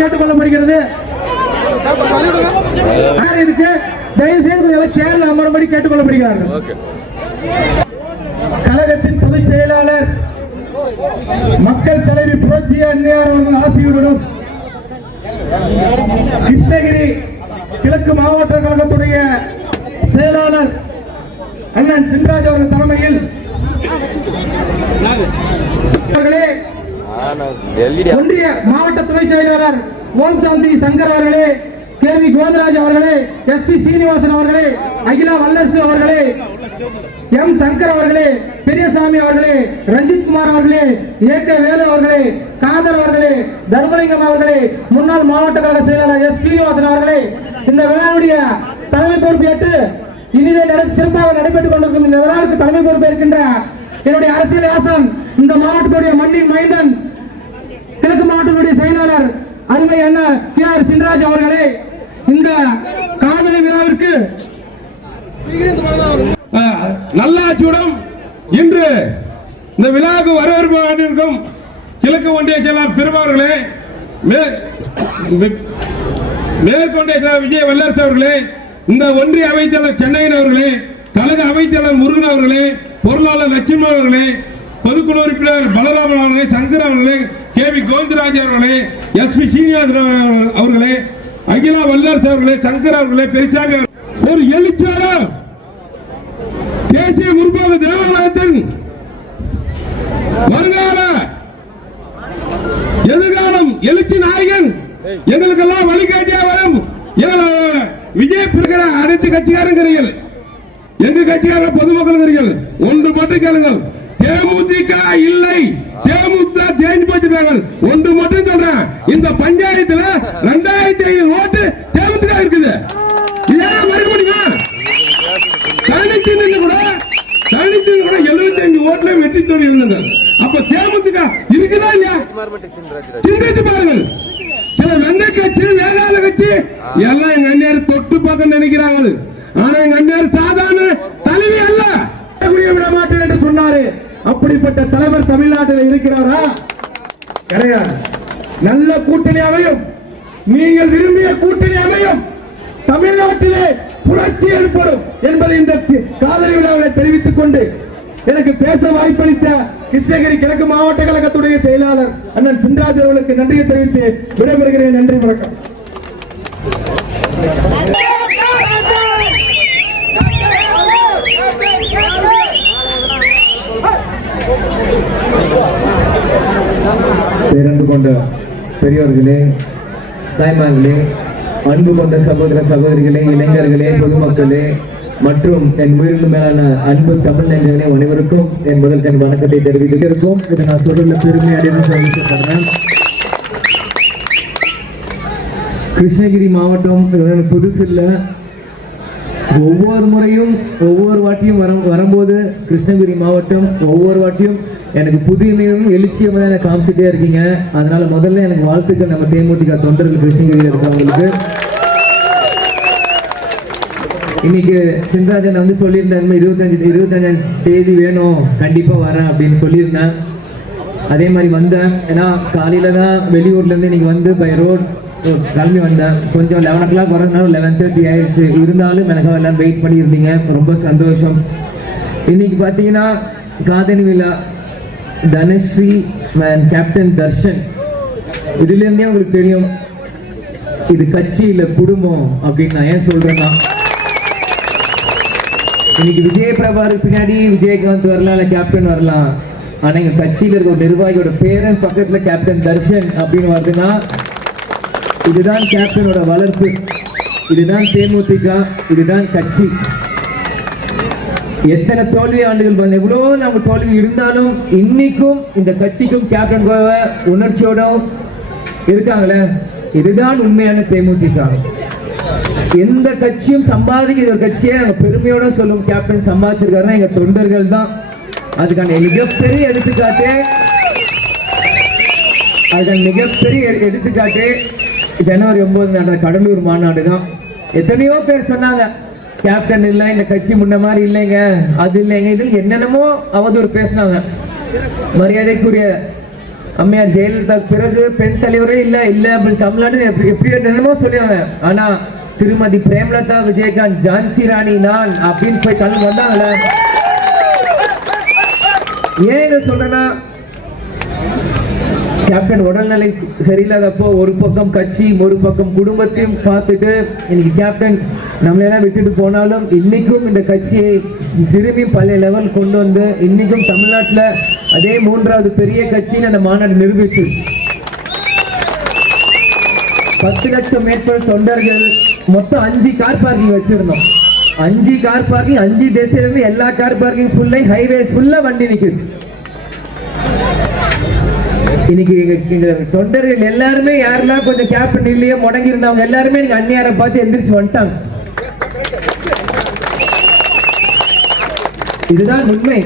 கேட்டுக்கொள்ளப்படுகிறது. தயவு செய்து சேர்ல அமரும்படி கேட்டுக்கொள்ளப்படுகிறார்கள். கழகத்தின் பொதுச் செயலாளர் மக்கள் தலைவி புரட்சி அன்னையார் அவர்கள் ஆசியுடன் கிருஷ்ணகிரி கிழக்கு மாவட்ட கழகத்துடைய செயலாளர் அண்ணன் சின்ராஜ் அவர்கள் தலைமையில் ஒன்றிய மாவட்ட துணை செயலாளர் ஓம் சாந்தி சங்கர் அவர்களே, கேவி கோதராஜ் அவர்களே, எஸ்பி சீனிவாசன் அவர்களே, அகிலா வல்லரசு அவர்களே, எம் சங்கர் அவர்களே, பெரியசாமி அவர்களே, ரஞ்சித் குமார் அவர்களே, ஏக வேலு அவர்களே, காதர் அவர்களே, தர்மலிங்கம் அவர்களே, முன்னாள் மாவட்ட கழக செயலாளர் எஸ் சீனிவாசன் அவர்களே, இந்த விழாவுடைய தலைமை பொறுப்பேற்று இனிதே சிறப்பாக நடைபெற்றுக் கொண்டிருக்கும் இந்த விழாவுக்கு தலைமை பொறுப்பேற்கின்ற என்னுடைய அரசியல் ஆசான், இந்த மாவட்டத்துடைய மண்ணின் மைந்தன், கிழக்கு மாவட்டத்துடைய செயலாளர் அருமை அண்ணன் கே.ஆர். சின்ராஜ் அவர்களே, இந்த காதலி விழாவிற்கு நல்லாட்சியுடன் இன்று இந்த விழாவுக்கு வரவேற்கும் கிழக்கு ஒன்றிய செயலாளர் பெருமாவர்களே, மேற்கொண்டிய செயலாளர் விஜய் வல்லரசு அவர்களே, இந்த ஒன்றிய அமைச்சர் சென்னையின் அவர்களே, கழக அமைச்சர் முருகன் அவர்களே, பொருளாளர் லட்சுமி அவர்களே, பொதுக்குழு உறுப்பினர் பலராமன் அவர்களே, சங்கர் அவர்களே, கேவி கோவிந்தராஜ் அவர்களே, எஸ்பி சீனிவாசன் அவர்களே, அகிலா வல்லரசு அவர்களே, சங்கர் அவர்களே, பெரியசாமி ஒரு எழுச்சியாளர் தேசிய முற்போக்கு தேவநாயகத்தின் வருங்கால எதிர்காலம் எழுச்சி நாயகன் எங்களுக்கெல்லாம் வழிகாட்டியா வரும் விஜய் பிரிக்கிற அனைத்து கட்சிக்காரர்கள், எங்க கட்சிக்காரர்கள், பொதுமக்கள் ஒன்று மட்டும் கேளுங்கள், தேமுதிக இல்லை, தேமுதிக தேஞ்சு போச்சுட்டாங்க. ஒன்று மட்டும் சொல்றேன், இந்த பஞ்சாயத்துல 2500 ஓட்டு தேமுதிக இருக்குது. இதெல்லாம் மறுக்க முடியுமா? தனிச்சின்னு கூட 75 ஓட்டுல வெற்றி தோல்வி இருந்தது. அப்ப தேமுதிக இருக்குதா இல்லையா? சிந்திச்சு பாருங்கள். சில வெங்கை கட்சி, வேளாண் கட்சி எல்லாம் எங்க அண்ணாரு தொட்டு பார்க்க நினைக்கிறாங்க. ஆனா எங்க அண்ணாரு சாதாரண தலைவி அல்ல, விட மாட்டேன் என்று சொன்னாரு. அப்படிப்பட்ட தலைவர் தமிழ்நாட்டில் இருக்கிறாரா? கிடையாது. நல்ல கூட்டணி அமையும், நீங்கள் விரும்பிய கூட்டணி அமையும், தமிழ்நாட்டிலே புரட்சி ஏற்படும் என்பதை இந்த காதலி விழாவை தெரிவித்துக் கொண்டு எனக்கு பேச வாய்ப்பளித்த கிருஷ்ணகிரி கிழக்கு மாவட்ட கழகத்துடைய செயலாளர் அண்ணன் சின்ராஜ் அவர்களுக்கு நன்றியை தெரிவித்து விடைபெறுகிறேன். நன்றி, வணக்கம். பேரன்பு கொண்ட பெரியோர்களே, தாய்மார்களே, அன்பு கொண்ட சகோதர சகோதரிகளே, இளைஞர்களே, பொதுமக்களே மற்றும் என் உயிரினும் மேலான அன்பு தமிழ் நெஞ்சங்களே அனைவருக்கும் என் முதல் என் வணக்கத்தை தெரிவித்திருக்கோம். இதை நான் சொல்ல பெருமை அடைந்து கிருஷ்ணகிரி மாவட்டம் புதுசு இல்லை. ஒவ்வொரு முறையும் ஒவ்வொரு வாட்டியும் வரும்போது கிருஷ்ணகிரி மாவட்டம் ஒவ்வொரு வாட்டியும் எனக்கு புதுமையும் எழுச்சியும் எனக்கு காமிச்சிட்டே இருக்கீங்க. அதனால முதல்ல எனக்கு வாழ்த்துக்கள் நம்ம தேமுதிக தொண்டர்கள் கிருஷ்ணகிரியில் இருக்கிறவங்களுக்கு. இன்னைக்கு சின்ராஜன் வந்து சொல்லியிருந்தேன் 25 தேதி வேணும், கண்டிப்பா வரேன் அப்படின்னு சொல்லியிருந்தேன். அதே மாதிரி வந்தேன். ஏன்னா காலையில தான் வெளியூர்ல இருந்து இன்னைக்கு வந்து பை ரோட் கிளம்பி வந்தேன். கொஞ்சம் 11 o'clock வரதுனால 11:30 ஆயிடுச்சு. இருந்தாலும் எனக்கு எல்லாம் வெயிட் பண்ணியிருந்தீங்க, ரொம்ப சந்தோஷம். இன்னைக்கு பார்த்தீங்கன்னா காதலி விழா, தனஸ்ரீ கேப்டன் தர்ஷன், இதுல இருந்தே உங்களுக்கு தெரியும் இது கட்சி இல்ல குடும்பம் அப்படின்னு நான் ஏன் சொல்றேன்னா, இன்னைக்கு விஜய் பிரபாருக்கு பின்னாடி விஜயகாந்த் வரலாம், இல்ல கேப்டன் வரலாம். ஆனா எங்க கட்சியில இருக்க ஒரு நிர்வாகியோட பேரன் பக்கத்துல கேப்டன் தர்ஷன் அப்படின்னு வருதுன்னா இதுதான் கேப்டனோட வளர்ப்பு, இதுதான் தேமுதிக, இதுதான் கட்சி. எத்தனை தோல்வி ஆண்டுகள் வந்து எவ்வளோ நம்ம தோல்வி இருந்தாலும் இன்னைக்கும் இந்த கட்சிக்கும் கேப்டன் உணர்ச்சியோட இருக்காங்களே, இதுதான் உண்மையான தேமுதிக. எந்த கட்சியும் சம்பாதிக்கிற கட்சியை நாங்க பெருமையோட சொல்லும் கேப்டன் சம்பாதிச்சிருக்காருன்னா எங்க தொண்டர்கள் தான். அதுக்கான மிகப்பெரிய எடுத்துக்காட்டு ஜனவரி 9 நடந்த கடலூர் மாநாடு தான். எத்தனையோ பேர் சொன்னாங்க கேப்டன் இல்லை, இந்த கட்சி முன்ன மாதிரி இல்லைங்க, அது இல்லைங்க, இது என்னென்னமோ அவதூறு பேசினாங்க. மரியாதைக்குரிய அம்மையார் ஜெயலலிதா பிறகு பெண் தலைவரே இல்ல இல்ல அப்படி தமிழ்நாடு எப்படி என்னமோ சொல்லுவாங்க. ஆனா திருமதி பிரேமலதா விஜயகாந்த் ஜான்சி ராணி நான் அப்படின்னு போய் கலந்து வந்தாங்கல்ல. ஏன் இதை சொல்றேன்னா, கேப்டன் உடல்நிலை சரியில்லாதப்போ ஒரு பக்கம் கட்சி ஒரு பக்கம் குடும்பத்தையும் பார்த்துட்டு இன்னைக்கு கேப்டன் நம்மளெல்லாம் விட்டுட்டு போனாலும் இன்னைக்கும் இந்த கட்சியை திரும்பி பழைய லெவல் கொண்டு வந்து இன்னைக்கும் தமிழ்நாட்டில் அதே 3வது பெரிய கட்சின்னு அந்த மாநாடு நிரூபிச்சு 10 லட்சம் மேற்பட்ட தொண்டர்கள், மொத்தம் 5 கார் பார்க்கிங் வச்சிருந்தோம். 5 கார் பார்க்கிங், 5 தேசியிலிருந்து எல்லா கார் பார்க்கிங் ஃபுல்லை, ஹைவேஸ் ஃபுல்லா வண்டி நிக்குது. இன்னைக்கு எங்க தொண்டர்கள் எல்லாருமே யாரெல்லாம் கொஞ்சம் கேப்டன் இல்லையோ முடங்கி இருந்தவங்க எல்லாருமே நீங்க அந்நியாரை பார்த்து எந்திரிச்சு வந்துட்டாங்க. இதுதான் உண்மை.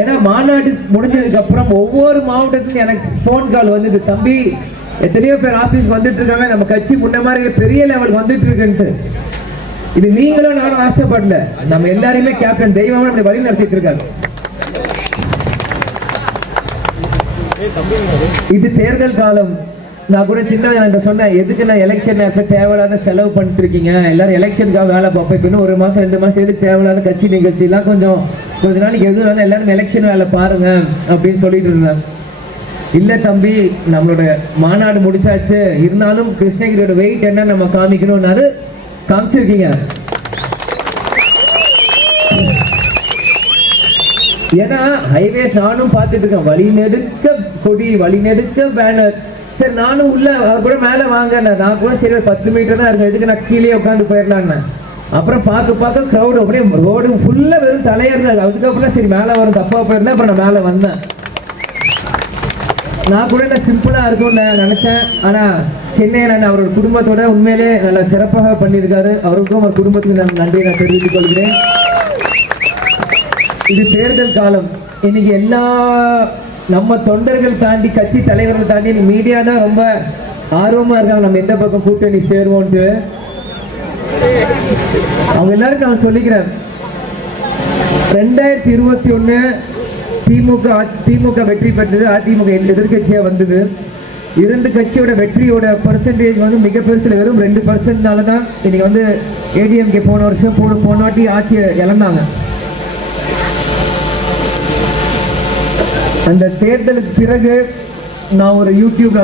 ஏன்னா மாநாடு முடிஞ்சதுக்கு அப்புறம் ஒவ்வொரு மாவட்டத்திலும் எனக்கு போன் கால் வந்தது, தம்பி எத்தனையோ பேர் ஆபீஸ்க்கு வந்துட்டு இருக்காங்க, நம்ம கட்சி முன்ன மாதிரி பெரிய லெவல் வந்துட்டு இருக்குன்ட்டு. இது நீங்களும் நானும் ஆசைப்படல, நம்ம எல்லாரையுமே கேப்டன் தெய்வமா நம்ம வழி நடத்திட்டு இருக்காங்க. இது தேர்தல் காலம். நான் கூட சின்ன சொன்னேன், எதுக்கு நான் எலெக்ஷன் தேவையில்லாத செலவு பண்ணிட்டு இருக்கீங்க, எல்லாரும் எலெக்ஷனுக்காக வேலை பார்ப்பேன், இன்னும் 1 மாசம் 2 மாசம் எதுக்கு தேவையில்லாத கட்சி நிகழ்ச்சி எல்லாம் கொஞ்ச நாளைக்கு எதுவும் எல்லாரும் எலெக்ஷன் வேலை பாருங்க அப்படின்னு சொல்லிட்டு இருந்தேன். இல்ல தம்பி, நம்மளோட மாநாடு முடிச்சாச்சு, இருந்தாலும் கிருஷ்ணகிரியோட வெயிட் என்ன நம்ம காமிக்கணும்னாரு காமிச்சிருக்கீங்க. ஏன்னா ஹைவேஸ் நானும் பார்த்துட்டு இருக்கேன், வழி நெடுக்க கொடி, வழி நெடுக்க பேனர். சரி நானும் உள்ள கூட மேல வாங்க, நான் கூட சரி 10 மீட்டர் தான் இருக்கேன், எதுக்கு நான் கீழே உட்காந்து போயிடலான்னு. அப்புறம் பார்க்க க்ரௌடு அப்படியே ரோடு ஃபுல்லா வெறும் தலையேறினாரு. அதுக்கப்புறம் சரி மேலே வரும் தப்பா போயிருந்தேன். அப்புறம் நான் மேலே வந்தேன். நான் கூட நான் சிம்பிளா இருக்கும்னு நினைச்சேன். ஆனா சென்னையில் அவரோட குடும்பத்தோட உண்மையிலே நல்லா சிறப்பாக பண்ணியிருக்காரு. அவருக்கும் அவர் குடும்பத்துக்கு நான் நன்றியை நான் தெரிவித்துக் கொள்கிறேன். இது தேர்தல் காலம். இன்னைக்கு எல்லா நம்ம தொண்டர்கள் தாண்டி கட்சி தலைவர்கள் தாண்டி மீடியா தான் ரொம்ப ஆர்வமா இருக்காங்க, நம்ம எந்த பக்கம் கூட்டணி சேருவோம்ட்டு. அவங்க எல்லாருக்கும் நான் சொல்லிக்கிறேன், 2021 திமுக வெற்றி பெற்றது, அதிமுக எதிர்கட்சியா வந்தது. 2 கட்சியோட வெற்றியோட பர்சன்டேஜ் வந்து மிக பெருசுல வெறும் 2% தான் இன்னைக்கு ஏடிஎம்கே போன வருஷம் போன வாட்டி ஆட்சியை இழந்தாங்க. அந்த தேர்தலுக்கு பிறகு நான் ஒரு யூடியூப்ல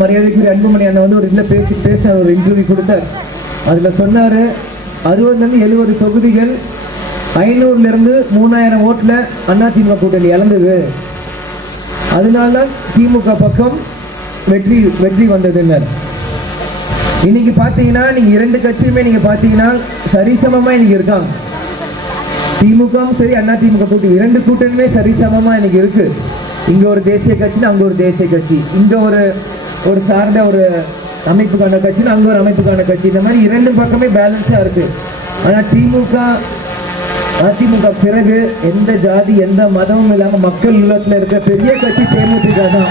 மரியாதைக்குரிய அன்புமணி அண்ணன் ஒரு இதில் பேச ஒரு இன்டர்வியூ கொடுத்தார். அதுல சொன்னாரு 60-70 தொகுதிகள் 500 3000 ஓட்டுல அதிமுக கூட்டணி இழந்தது, அதனால திமுக பக்கம் வெற்றி வந்ததுன்னு. இன்னைக்கு பாத்தீங்கன்னா நீங்க 2 கட்சியுமே நீங்க பாத்தீங்கன்னா சரிசமமா இன்னைக்கு இருக்காங்க. திமுகவும் சரி அதிமுக கூட்டணி 2 கூட்டணியுமே சரிசமமா இன்னைக்கு இருக்கு. இங்க ஒரு தேசிய கட்சி, அங்க ஒரு தேசிய கட்சி, இங்க ஒரு சார்ந்த ஒரு அமைப்புக்கான கட்சி, அங்க ஒரு அமைப்புக்கான கட்சி, இந்த மாதிரி 2 பக்கமே பேலன்ஸா இருக்கு. ஆனா அதிமுக பிறகு எந்த ஜாதி எந்த மதமும் இல்லாம மக்கள் உள்ளத்துல இருக்கிற பெரிய கட்சி தேமுதிக தான்.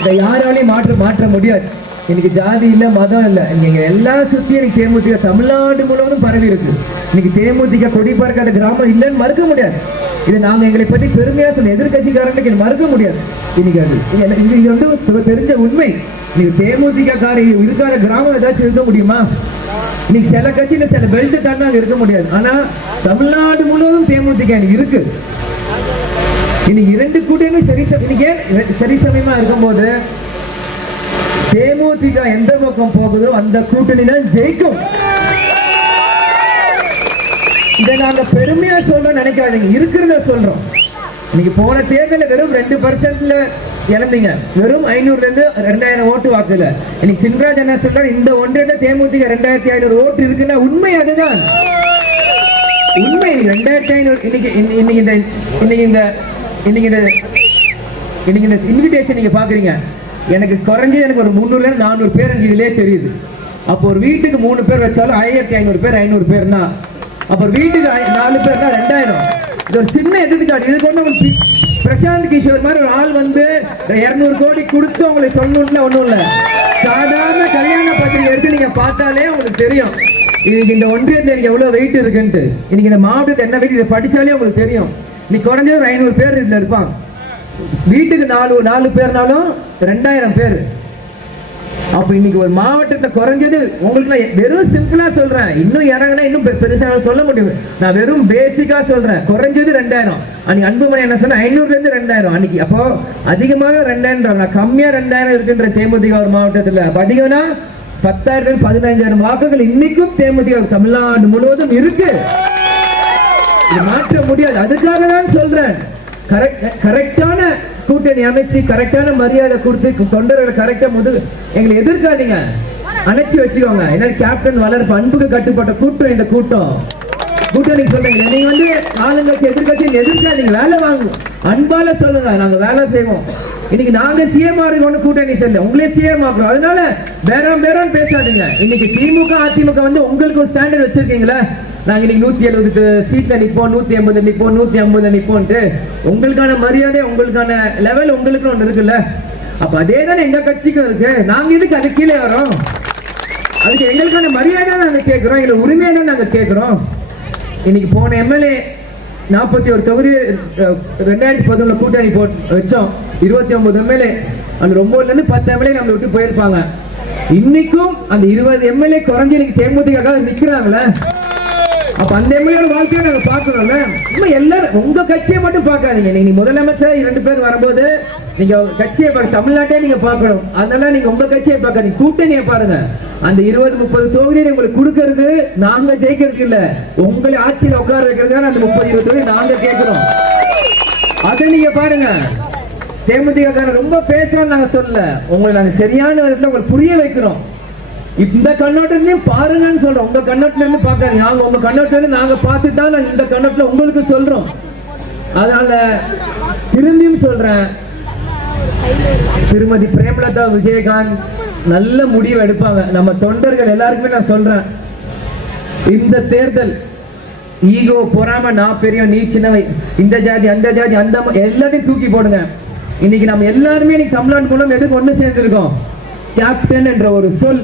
இதை யாராலையும் மாற்ற முடியாது. இன்னைக்கு ஜாதி இல்ல மதம் இல்ல, நீங்க எல்லா சுத்தியும் எனக்கு தேமுதிக தமிழ்நாடு முழுவதும் பரவி இருக்கு. இன்னைக்கு தேமுதிக கொடி பார்க்காத கிராமம் இல்லைன்னு மறுக்க முடியாது. இது நாங்க எங்களை பற்றி பெருமையா சொன்ன எதிர்கட்சிக்காரங்களுக்கு மறுக்க முடியாது. இன்னைக்கு இது தெரிஞ்ச உண்மை. நீங்க தேமுதிக இருக்காத கிராமம் ஏதாச்சும் இருக்க முடியுமா? இன்னைக்கு சில கட்சியில சில பெல்ட் தானே இருக்க முடியாது. ஆனா தமிழ்நாடு முழுவதும் தேமுதிக இருக்கு. இன்னைக்கு 2 கூட்டணி சரிசமயமா இருக்கும்போது தேமுதிக எந்த பக்கம் போகுதோ அந்த கூட்டணி தான் ஜெயிக்கும். இதை நாங்க பெருமையா சொல்றோம் நினைக்காதீங்க, இருக்கிறத சொல்றோம். நீங்க போன தேர்தலில் வெறும் 2% இழந்தீங்க, வெறும் 500-2000 ஓட்டு வாக்குல. இன்னைக்கு சின்ராஜ் என்ன சொல்றாரு, இந்த ஒன்றிய தேமுதிக 2500 ஓட்டு இருக்குன்னா உண்மை அதுதான் உண்மை. 2500 இன்னைக்கு இந்த இன்விடேஷன் நீங்க பாக்குறீங்க, எனக்கு குறைஞ்சது எனக்கு ஒரு 300-400 பேர் இதுலயே தெரியுது. அப்போ ஒரு வீட்டுக்கு 3 பேர் வச்சாலும் 1500 பேர் 500 பேர்னா, அப்ப வீட்டுக்கு 4 பேர்னா 2000. இது ஒரு சின்ன எதிர்காட்டு. இது கொண்டு பிரசாந்த் கிஷோர் மாதிரி ஒரு ஆள் 200 கோடி கொடுத்து உங்களுக்கு சொல்லணும்ல ஒண்ணும் இல்ல. சாதாரண கல்யாண பத்திரிகை எடுத்து நீங்க பார்த்தாலே உங்களுக்கு தெரியும் இன்னைக்கு இந்த ஒன்றியத்தில் எனக்கு எவ்வளவு வெயிட் இருக்குன்ட்டு. இன்னைக்கு இந்த மாவட்டத்தை என்ன வெயிட் இதை படிச்சாலே உங்களுக்கு தெரியும். நீ குறைஞ்சது 500 பேர் இதுல இருப்பாங்க. வீட்டுக்கு 4 பேர்னாலும் 2000 பேர். அப்ப இன்னைக்கு ஒரு மாவட்டத்தை குறைஞ்சது உங்களுக்கு வெறும் சிம்பிளா சொல்றேன், இன்னும் இறங்கினா இன்னும் பெருசா சொல்ல முடியும். நான் வெறும் பேசிக்கா சொல்றேன், குறைஞ்சது 2000. அன்னைக்கு அன்புமணி என்ன சொன்னா 500 இருந்து 2000 அன்னைக்கு. அப்போ அதிகமாக 2000, கம்மியா 2000 இருக்குன்ற தேமுதிக ஒரு மாவட்டத்துல. அதிகம்னா 10,000 15,000 வாக்குகள் இன்னைக்கும் தேமுதிக தமிழ்நாடு முழுவதும் இருக்கு. இது மாற்ற முடியாது. அதுக்காக தான் சொல்றேன், கரெக்டான கூட்டணி அமைச்சு கரெக்டான மரியாதை கொடுத்து தொண்டர்களை கரெக்டா எங்களை எதிர்க்காதீங்க, அணைச்சி வச்சுக்கோங்க. ஏன்னா கேப்டன் வளர்ப்பு அன்புக்கு கட்டுப்பட்ட கூட்டம் இந்த கூட்டம். கூட்டணி சொல்றீங்க, நீங்க வந்து ஆளுங்கட்சி எதிர்கட்சி எதிர்க்காதீங்க, வேலை வாங்கும், அன்பால சொல்லுங்க, நாங்க வேலை செய்வோம். இன்னைக்கு நாங்க சிஎம் ஆகிறோம், கூட்டணி செல்ல உங்களே சிஎம் ஆகிறோம். அதனால பேரம் பேசாதீங்க. இன்னைக்கு திமுக அதிமுக வந்து உங்களுக்கு ஒரு ஸ்டாண்டர்ட் வச்சிருக்கீங்களா, நாங்க இன்னைக்கு 170 சீட்ல நிப்போம், 180 நிப்போம், 150 நிப்போம்ட்டு. உங்களுக்கான மரியாதை, உங்களுக்கான லெவல் உங்களுக்கு ஒண்ணு இருக்குல்ல. அப்ப அதே தானே எங்க கட்சிக்கும் இருக்கு. நாங்க இதுக்கு அது கீழே வரோம், அதுக்கு எங்களுக்கான மரியாதை நாங்க கேட்கிறோம், எங்களை உரிமையை தான் நாங்க கேட்கிறோம். இன்னைக்கு போன எம்எல்ஏ 41 தொகுதி 2011 கூட்டணி வச்சோம், 29 எம்எல்ஏ. அந்த 9ல இருந்து 10 எம்எல்ஏ நம்மளை விட்டு போயிருப்பாங்க. இன்னைக்கும் அந்த 20 எம்எல்ஏ குறைஞ்சு இன்னைக்கு தேமுதிக நிக்கிறாங்களே. அப்ப அந்த எம்எல்ஏ வாழ்க்கையை நாங்க பாக்கணும்ல. இன்னும் எல்லாரும் உங்க கட்சியை மட்டும் பார்க்காதீங்க. நீங்க முதலமைச்சர் 2 பேர் வரும்போது நீங்க கட்சியை தமிழ்நாட்டே நீங்க பார்க்கணும். அதனால நீங்க உங்க கட்சியை பார்க்காதீங்க, கூட்டணியை பாருங்க. அந்த 20-30 தொகுதியை உங்களுக்கு கொடுக்கறது நாங்க ஜெயிக்கிறது இல்ல, உங்களை ஆட்சியில் உட்கார வைக்கிறது. அந்த 30-20 தொகுதி நாங்க கேட்கிறோம், அதை நீங்க பாருங்க. தேமுதிக ரொம்ப பேசலாம் நாங்க சொல்லல, உங்களை நாங்க சரியான விதத்துல உங்களுக்கு புரிய வைக்கிறோம். இந்த கண்ணோட்டத்திலையும் பாருங்கன்னு சொல்றோம், உங்க கண்ணோட்டத்துல இருந்து பாக்காதீங்க. நாங்க உங்க கண்ணோட்டத்துல இருந்து நாங்க பார்த்துட்டு தான் நாங்க இந்த கண்ணோட்டத்துல உங்களுக்கு சொல்றோம். அதனால திரும்பியும் சொல்றேன், திருமதி பிரேமலதா விஜயகாந்த் நல்ல முடிவு எடுப்பாங்க. நம்ம தொண்டர்கள் எல்லாருக்குமே நான் சொல்றேன், இந்த தேர்தல் ஈகோ பொறாம, நான் பெரிய நீ சின்னவை, இந்த ஜாதி அந்த ஜாதி அந்த எல்லாத்தையும் தூக்கி போடுங்க. இன்னைக்கு நம்ம எல்லாருமே இன்னைக்கு தமிழ்நாடு மூலம் எதுக்கு ஒண்ணு சேர்ந்திருக்கோம், கேப்டன் என்ற ஒரு சொல்.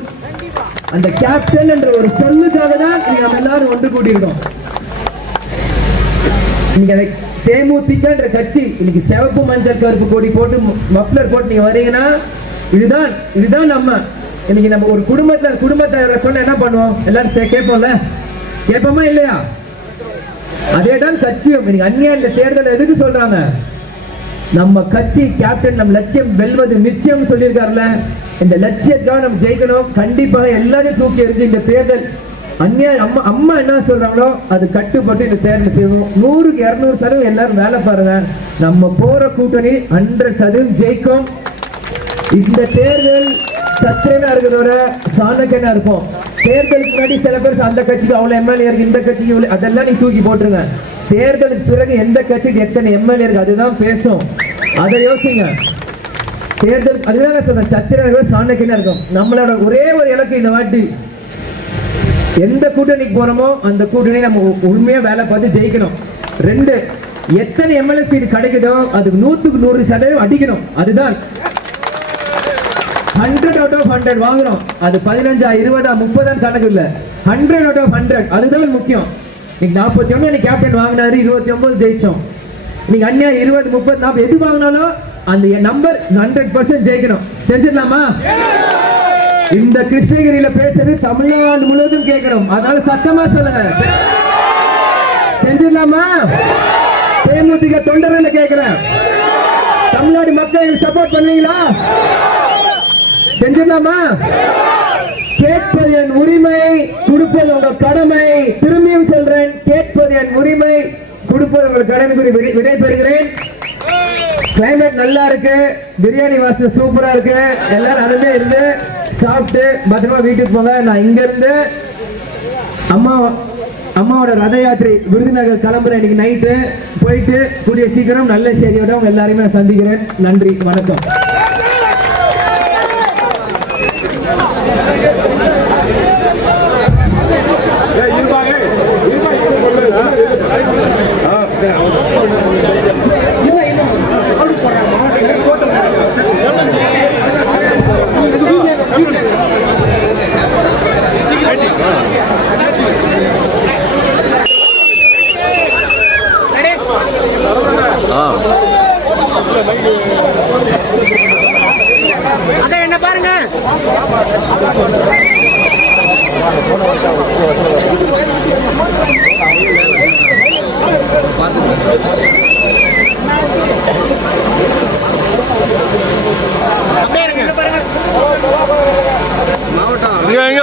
அந்த கேப்டன் என்ற ஒரு சொல்லுக்காக தான் நம்ம எல்லாரும் ஒன்று கூட்டியிருக்கோம். நீங்க தேமுதிக என்ற கட்சி இன்னைக்கு சிவப்பு மஞ்சள் கருப்பு கொடி போட்டு மப்ளர் போட்டு நீங்க வரீங்கன்னா இதுதான் நம்ம இன்னைக்கு நம்ம ஒரு குடும்பத்தை சொன்ன என்ன பண்ணுவோம், எல்லாரும் கேட்போம்ல, கேட்போமா இல்லையா? அதே தான் கட்சியும் இன்னைக்கு அந்நிய இந்த தேர்தல் எதுக்கு சொல்றாங்க, நம்ம கட்சி கேப்டன் நம்ம லட்சியம் வெல்வது நிச்சயம் சொல்லியிருக்காருல்ல. இந்த லட்சியத்துக்காக நம்ம ஜெயிக்கணும். கண்டிப்பாக எல்லாரையும் தூக்கி எறிஞ்சு இந்த தேர்தல் அந்நியாயம் அம்மா என்ன சொல்றாங்களோ அது கட்டுப்பட்டு இந்த தேர்தல் செய்வோம். 100-200% எல்லாரும் வேலை பாருங்க. நம்ம போற கூட்டணி 100% ஜெயிக்கும். இந்த தேர்தல் சத்திரமா இருக்கிறவரை சாணக்கியனா இருப்போம். தேர்தலுக்கு முன்னாடி சில பேர் அந்த கட்சிக்கு அவ்வளவு எம்எல்ஏ இருக்கு, இந்த கட்சிக்கு அதெல்லாம் நீ தூக்கி போட்டுருங்க. தேர்தலுக்கு பிறகு எந்த கட்சிக்கு எத்தனை எம்எல்ஏ இருக்கு அதுதான் பேசும், அதை யோசிங்க. தேர்தல் அதுதான் சொல்றேன், சத்திரமா சாணக்கியனா இருக்கும். நம்மளோட ஒரே ஒரு இலக்கு இந்த வாட்டி எந்த கூட்டணிக்கு போறோமோ அந்த கூட்டணி நம்ம உண்மையா வேலை பார்த்து ஜெயிக்கணும். 2, எத்தனை எம்எல்ஏ சீட் கிடைக்குதோ அதுக்கு 100% அடிக்கணும். அதுதான் 100 out of 100 வாங்குறோம். அது 15, 20, 30 கணக்கு இல்ல, 100 out of 100 அதுதான் முக்கியம். நீங்க 41 கேப்டன் வாங்கினாரு, 29 ஜெயிச்சோம். நீங்க அண்ணா 20, 30, 40 எது வாங்கினாலும் அந்த நம்பர் 100% ஜெயிக்கணும். செஞ்சிடலாமா? இந்த கிருஷ்ணகிரியில பேசுறது தமிழ்நாடு முழுவதும் கேட்கணும். அதனால சத்தமா சொல்லுங்க, செஞ்சிடலாமா? தேமுதிக தொண்டர்களை கேட்கிறேன், தமிழ்நாடு மக்கள் சப்போர்ட் பண்ணுவீங்களா? செஞ்சிடலாமா? கேட்பது என் உரிமை, கொடுப்பது உங்க கடமை. திரும்பியும் சொல்றேன், கேட்பது என் உரிமை, கொடுப்பது உங்க கடமை. விடை பெறுகிறேன். கிளைமேட் நல்லா இருக்கு, பிரியாணி வாசனை சூப்பரா இருக்கு. எல்லாரும் அருமையா இருந்து சாப்பிட்டு பத்திரமா வீட்டுக்கு போங்க. நான் இங்க இருந்து அம்மாவோட ரத யாத்திரை விருதுநகர் கிளம்புறேன் இன்னைக்கு நைட்டு. போயிட்டு கூடிய சீக்கிரம் நல்ல செய்தியோட உங்க எல்லாரையுமே சந்திக்கிறேன். நன்றி, வணக்கம். हाँ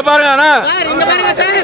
பாருங்க அண்ணா. இங்க பாருங்க சார்.